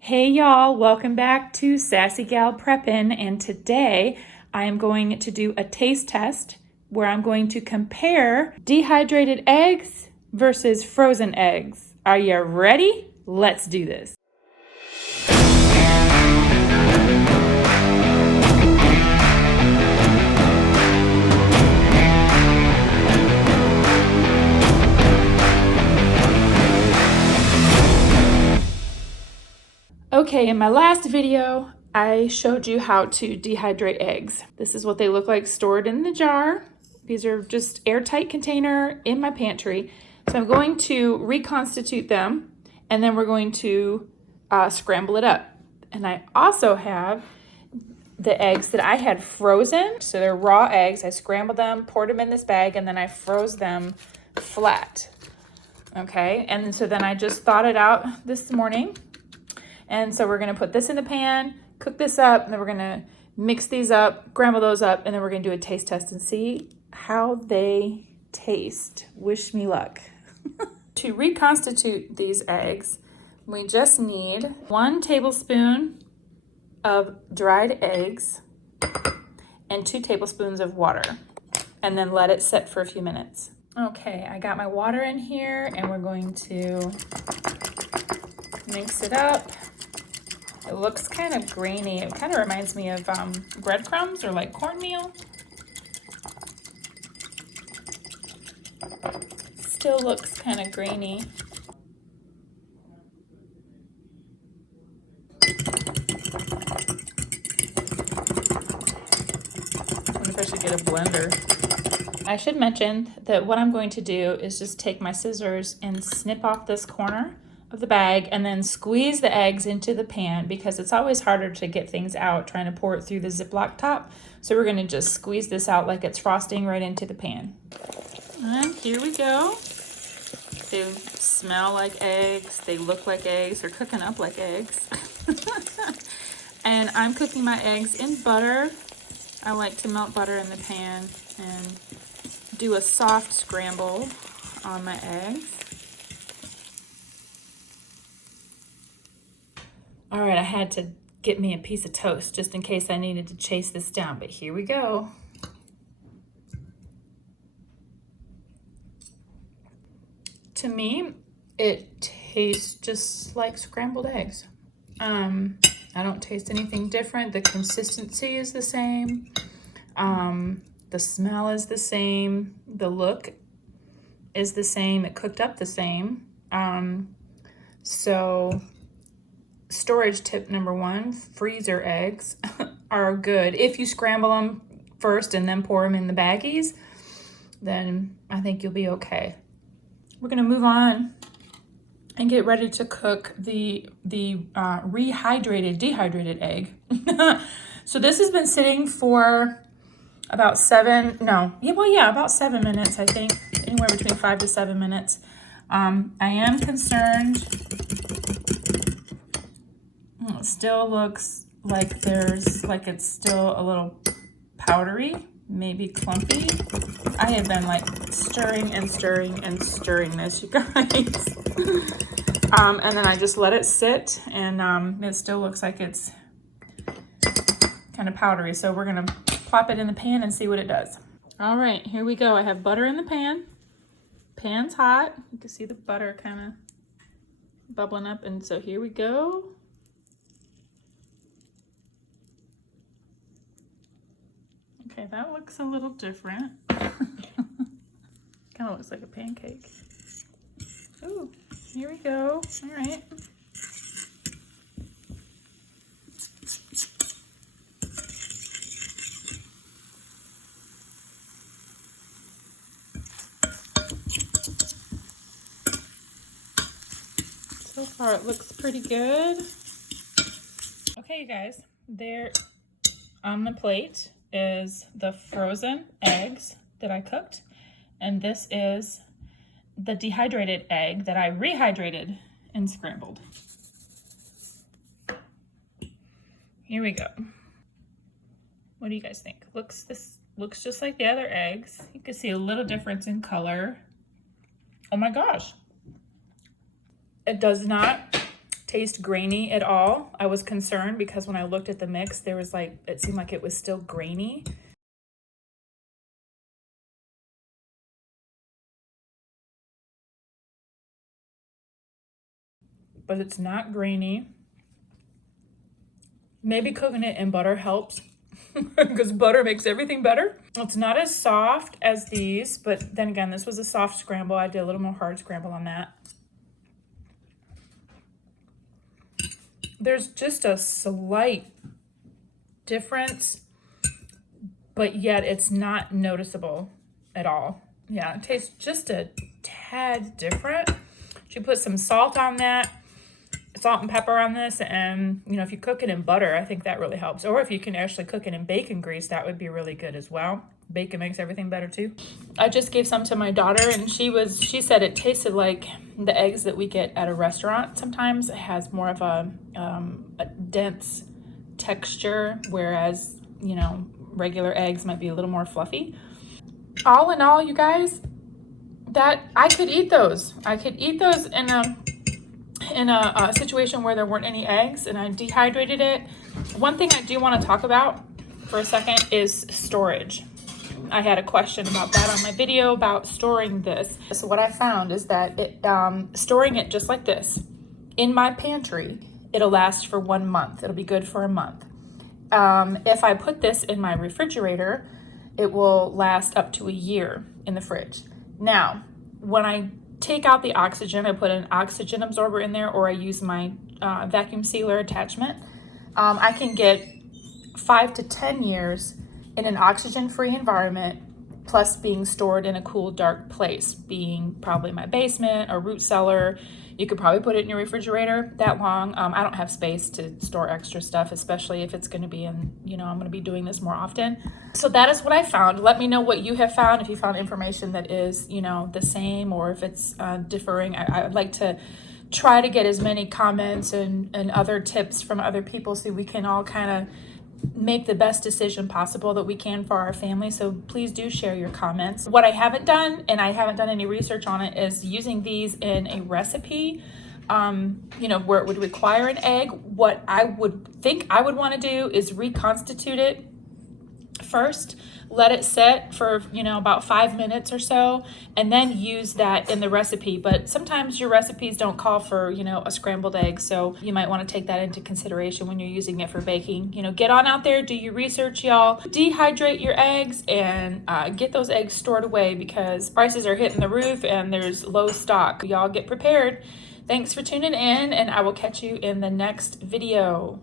Hey y'all, welcome back to Sassy Gal Preppin', and today I am going to do a taste test where I'm going to compare dehydrated eggs versus frozen eggs. Are you ready? Let's do this. Okay, in my last video, I showed you how to dehydrate eggs. This is what they look like stored in the jar. These are just airtight container in my pantry. So I'm going to reconstitute them, and then we're going to scramble it up. And I also have the eggs that I had frozen. So they're raw eggs. I scrambled them, poured them in this bag, and then I froze them flat. Okay, and so then I just thawed it out this morning. And so we're gonna put this in the pan, cook this up, and then we're gonna mix these up, scramble those up, and then we're gonna do a taste test and see how they taste. Wish me luck. To reconstitute these eggs, we just need 1 tablespoon of dried eggs and 2 tablespoons of water, and then let it sit for a few minutes. Okay, I got my water in here, and we're going to mix it up. It looks kind of grainy. It kind of reminds me of breadcrumbs or like cornmeal. Still looks kind of grainy. I wonder if I should get a blender. I should mention that what I'm going to do is just take my scissors and snip off this corner of the bag and then squeeze the eggs into the pan, because it's always harder to get things out trying to pour it through the Ziploc top. So we're going to just squeeze this out like it's frosting right into the pan. And here we go. They smell like eggs. They look like eggs. They're cooking up like eggs. And I'm cooking my eggs in butter. I like to melt butter in the pan and do a soft scramble on my eggs. All right, I had to get me a piece of toast just in case I needed to chase this down, but here we go. To me, it tastes just like scrambled eggs. I don't taste anything different. The consistency is the same. The smell is the same. The look is the same. It cooked up the same. So storage tip number 1, freezer eggs are good. If you scramble them first and then pour them in the baggies, then I think you'll be okay. We're gonna move on and get ready to cook the dehydrated egg. So this has been sitting for about about 7 minutes, I think, anywhere between 5 to 7 minutes. I am concerned. It still looks like it's still a little powdery, maybe clumpy. I have been like stirring and stirring and stirring this, you guys. And then I just let it sit, and it still looks like it's kind of powdery. So we're gonna plop it in the pan and see what it does. All right, here we go. I have butter in the pan. Pan's hot. You can see the butter kind of bubbling up, and so here we go. Okay, that looks a little different. Kind of looks like a pancake. Ooh, here we go. All right. So far it looks pretty good. Okay, you guys, there on the plate is the frozen eggs that I cooked, and this is the dehydrated egg that I rehydrated and scrambled. Here we go. What do you guys think? This looks just like the other eggs. You can see a little difference in color. Oh my gosh. It does not taste grainy at all. I was concerned because when I looked at the mix, there was like, it seemed like it was still grainy. But it's not grainy. Maybe cooking it in butter helps because butter makes everything better. It's not as soft as these, but then again, this was a soft scramble. I did a little more hard scramble on that. There's just a slight difference, but yet it's not noticeable at all. Yeah, it tastes just a tad different. She put some salt on that, salt and pepper on this, and you know, if you cook it in butter, I think that really helps. Or if you can actually cook it in bacon grease, that would be really good as well. Bacon makes everything better too. I just gave some to my daughter, and she said it tasted like the eggs that we get at a restaurant. Sometimes it has more of a dense texture, whereas, you know, regular eggs might be a little more fluffy. All in all, you guys, that I could eat those. I could eat those in a situation where there weren't any eggs and I dehydrated it. One thing I do want to talk about for a second is storage. I had a question about that on my video about storing this. So what I found is that storing it just like this in my pantry, it'll last for 1 month. It'll be good for a month. If I put this in my refrigerator, it will last up to a year in the fridge. Now, when I take out the oxygen, I put an oxygen absorber in there, or I use my vacuum sealer attachment, I can get 5 to 10 years in an oxygen-free environment, plus being stored in a cool, dark place, being probably my basement or root cellar. You could probably put it in your refrigerator that long. I don't have space to store extra stuff, especially if it's going to be in, you know, I'm going to be doing this more often. So that is what I found. Let me know what you have found, if you found information that is, you know, the same, or if it's differing. I would like to try to get as many comments and other tips from other people so we can all kind of make the best decision possible that we can for our family. So please do share your comments. What I haven't done, and I haven't done any research on it, is using these in a recipe, you know, where it would require an egg. What I would think I would want to do is reconstitute it first, let it sit for, you know, about 5 minutes or so, and then use that in the recipe. But sometimes your recipes don't call for, you know, a scrambled egg, so you might want to take that into consideration when you're using it for baking. You know, get on out there, do your research, y'all. Dehydrate your eggs and get those eggs stored away, because prices are hitting the roof and there's low stock. Y'all get prepared. Thanks for tuning in, and I will catch you in the next video.